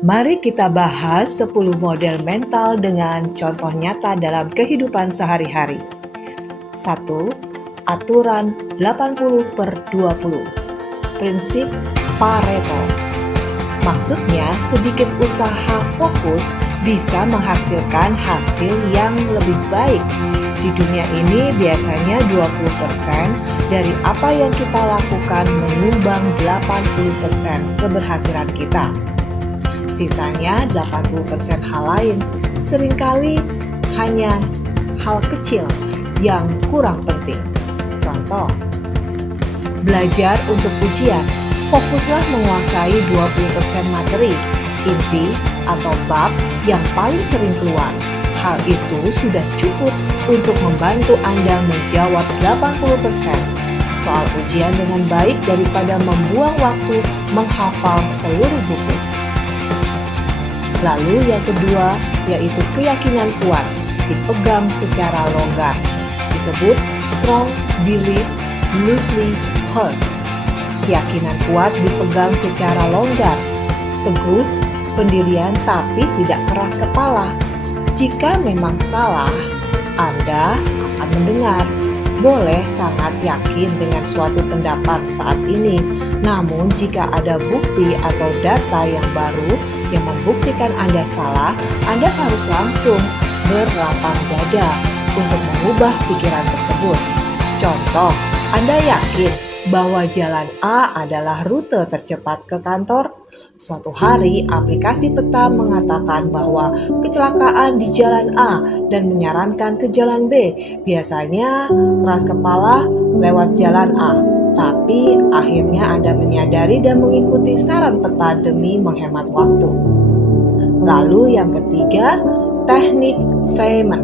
Mari kita bahas 10 model mental dengan contoh nyata dalam kehidupan sehari-hari. 1. Aturan 80/20. Prinsip Pareto. Maksudnya, sedikit usaha fokus bisa menghasilkan hasil yang lebih baik. Di dunia ini biasanya 20% dari apa yang kita lakukan menyumbang 80% keberhasilan kita. Sisanya 80% hal lain, seringkali hanya hal kecil yang kurang penting. Contoh, belajar untuk ujian, fokuslah menguasai 20% materi, inti atau bab yang paling sering keluar. Hal itu sudah cukup untuk membantu Anda menjawab 80% soal ujian dengan baik daripada membuang waktu menghafal seluruh buku. Lalu yang kedua, yaitu keyakinan kuat, dipegang secara longgar. Disebut strong belief loosely held. Keyakinan kuat dipegang secara longgar, teguh, pendirian tapi tidak keras kepala. Jika memang salah, Anda akan mendengar. Boleh sangat yakin dengan suatu pendapat saat ini, namun jika ada bukti atau data yang baru yang membuktikan Anda salah, Anda harus langsung berlapang dada untuk mengubah pikiran tersebut. Contoh, Anda yakin bahwa jalan A adalah rute tercepat ke kantor? Suatu hari, aplikasi peta mengatakan bahwa kecelakaan di jalan A dan menyarankan ke jalan B. Biasanya keras kepala lewat jalan A, tapi akhirnya Anda menyadari dan mengikuti saran peta demi menghemat waktu. Lalu yang ketiga, teknik Feynman,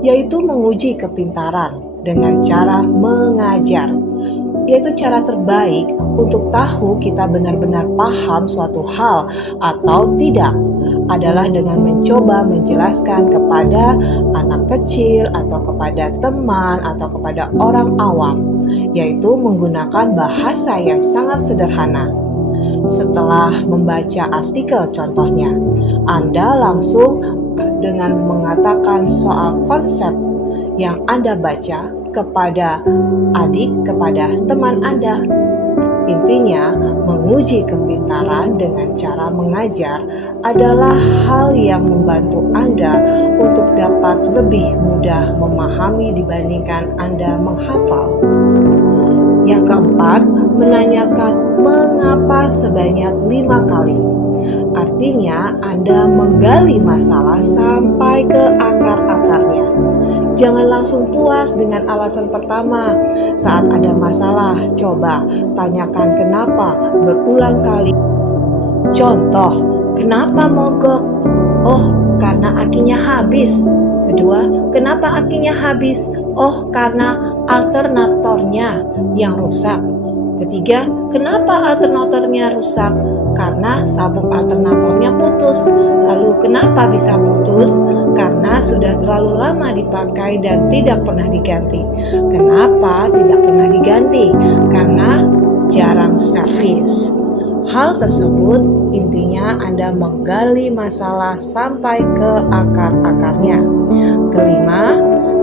yaitu menguji kepintaran dengan cara mengajar. Yaitu cara terbaik untuk tahu kita benar-benar paham suatu hal atau tidak adalah dengan mencoba menjelaskan kepada anak kecil atau kepada teman atau kepada orang awam, yaitu menggunakan bahasa yang sangat sederhana. Setelah membaca artikel contohnya, Anda langsung dengan mengatakan soal konsep yang Anda baca kepada adik, kepada teman Anda. Intinya, menguji kepintaran dengan cara mengajar adalah hal yang membantu Anda untuk dapat lebih mudah memahami dibandingkan Anda menghafal. Yang keempat, menanyakan mengapa sebanyak 5 kali. Artinya, Anda menggali masalah sampai ke akar-akarnya. Jangan langsung puas dengan alasan pertama. Saat ada masalah, coba tanyakan kenapa berulang kali. Contoh, kenapa mogok? Oh, karena akinya habis. Kedua, kenapa akinya habis? Oh, karena alternatornya yang rusak. Ketiga, kenapa alternatornya rusak? Karena sabuk alternatornya putus. Lalu kenapa bisa putus? Karena sudah terlalu lama dipakai dan tidak pernah diganti. Kenapa tidak pernah diganti? Karena jarang servis. Hal tersebut intinya Anda menggali masalah sampai ke akar-akarnya. Kelima,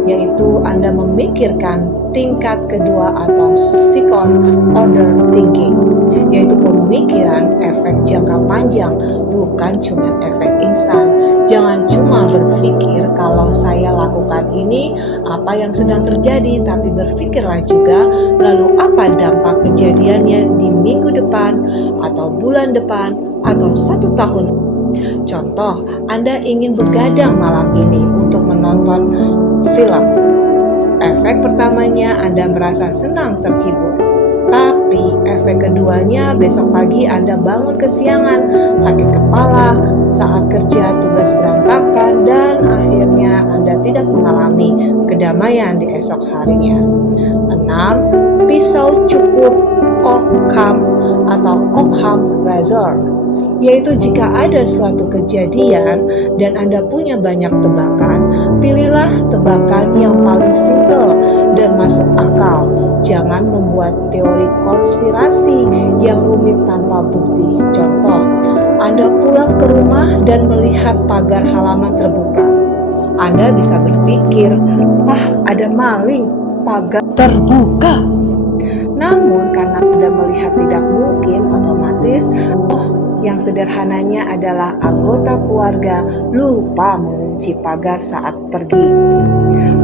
yaitu Anda memikirkan tingkat kedua atau second order thinking, yaitu pemikiran efek jangka panjang, bukan cuma efek instan. Jangan cuma berpikir kalau saya lakukan ini, apa yang sedang terjadi, tapi berpikirlah juga lalu apa dampak kejadiannya di minggu depan, atau bulan depan, atau 1 tahun. Contoh, Anda ingin begadang malam ini untuk menonton film. Efek pertamanya Anda merasa senang terhibur, tapi efek keduanya besok pagi Anda bangun kesiangan, sakit kepala, saat kerja tugas berantakan, dan akhirnya Anda tidak mengalami kedamaian di esok harinya. 6. Pisau cukur Occam atau Occam razor, yaitu jika ada suatu kejadian dan Anda punya banyak tebakan, pilihlah tebakan yang paling simpel dan masuk akal. Jangan membuat teori konspirasi yang rumit tanpa bukti. Contoh, Anda pulang ke rumah dan melihat pagar halaman terbuka. Anda bisa berpikir, ada maling, pagar terbuka. Namun karena Anda melihat tidak mungkin, otomatis, yang sederhananya adalah anggota keluarga lupa mengunci pagar saat pergi.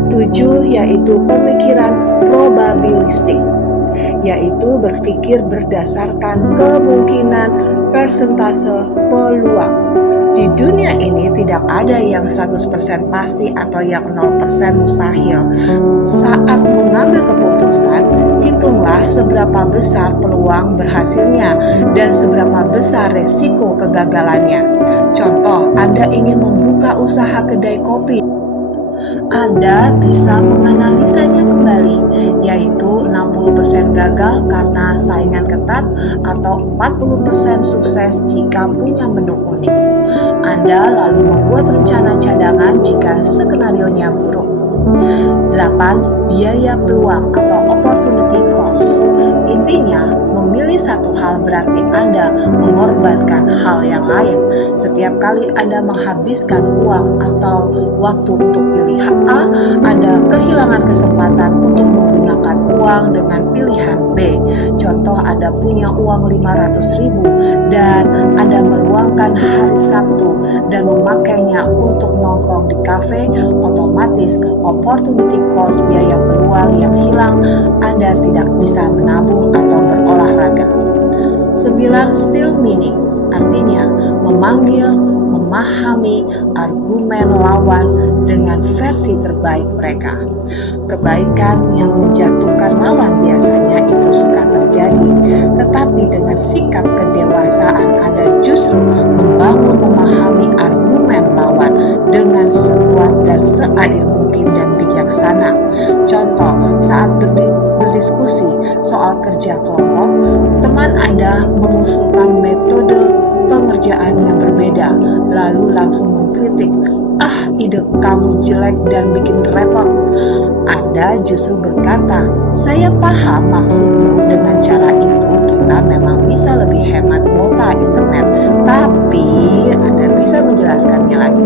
7 yaitu pemikiran probabilistik, yaitu berpikir berdasarkan kemungkinan persentase peluang. Di dunia ini tidak ada yang 100% pasti atau yang 0% mustahil. Saat mengambil keputusan, hitunglah seberapa besar peluang berhasilnya dan seberapa besar resiko kegagalannya. Contoh, Anda ingin membuka usaha kedai kopi. Anda bisa menganalisanya kembali, yaitu 60% gagal karena saingan ketat atau 40% sukses jika punya menu unik. Anda lalu membuat rencana cadangan jika skenarionya buruk. 8. Biaya peluang atau opportunity cost. Intinya, memilih satu hal berarti Anda mengorbankan hal yang lain. Setiap kali Anda menghabiskan uang atau waktu untuk pilih A, Anda kehilangan kesempatan untuk menggunakan uang dengan pilihan B. Contoh, Anda punya uang 500.000 dan Anda meluangkan hari Sabtu dan memakainya untuk nongkrong di kafe, otomatis opportunity cost biaya peluang yang hilang, Anda tidak bisa menabung atau berolahraga. 9. Still meaning, artinya memanggil, memahami argumen lawan dengan versi terbaik mereka. Kebaikan yang menjatuhkan lawan biasanya itu suka terjadi, tetapi dengan sikap kedewasaan Anda justru membangun memahami argumen lawan dengan sekuat dan seadil mungkin dan bijaksana. Contoh, saat berdiskusi soal kerja kelompok, teman Anda mengusulkan metode pengerjaan yang berbeda, lalu langsung mengkritik, ide kamu jelek dan bikin repot. Anda justru berkata, saya paham maksudmu, dengan cara itu kita memang bisa lebih hemat kuota internet, tapi Anda bisa menjelaskannya lagi.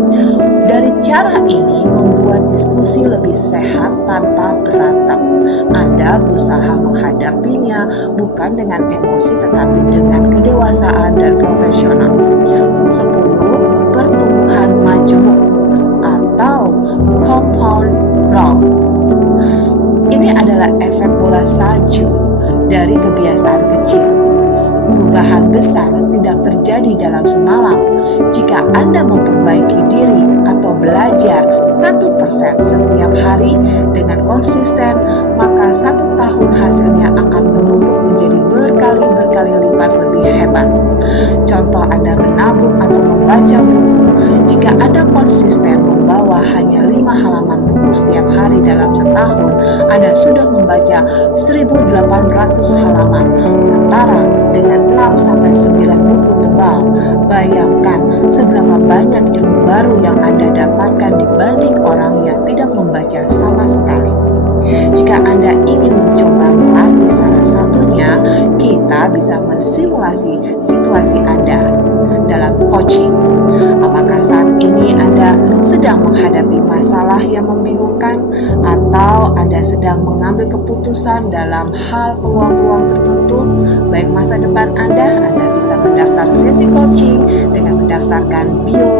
Dari cara ini membuat diskusi lebih sehat tanpa berantem. Anda berusaha menghadapinya bukan dengan emosi tetapi dengan kedewasaan dan profesional. 10. Pertumbuhan majemuk atau compound growth. Ini adalah efek bola salju dari kebiasaan kecil. Perubahan besar tidak terjadi dalam semalam. Jika Anda memperbaiki diri atau belajar 1% setiap hari dengan konsisten, maka 1 tahun hasilnya akan menumpuk menjadi berkali-berkali lipat lebih hebat. Contoh, Anda menabung atau membaca buku. Jika Anda konsisten membawa hanya 5 halaman buku setiap hari dalam setahun, Anda sudah membaca 1.800 halaman, setara dengan 6-9 buku tebal. Bayangkan seberapa banyak ilmu baru yang Anda dapatkan dibanding orang yang tidak membaca sama sekali. Jika Anda ingin mencoba melatih salah satunya, kita bisa mensimulasi situasi Anda dalam coaching. Apakah saat ini Anda sedang menghadapi masalah yang membingungkan, atau Anda sedang mengambil keputusan dalam hal peluang-peluang tertutup baik masa depan Anda bisa mendaftar sesi coaching dengan mendaftarkan bio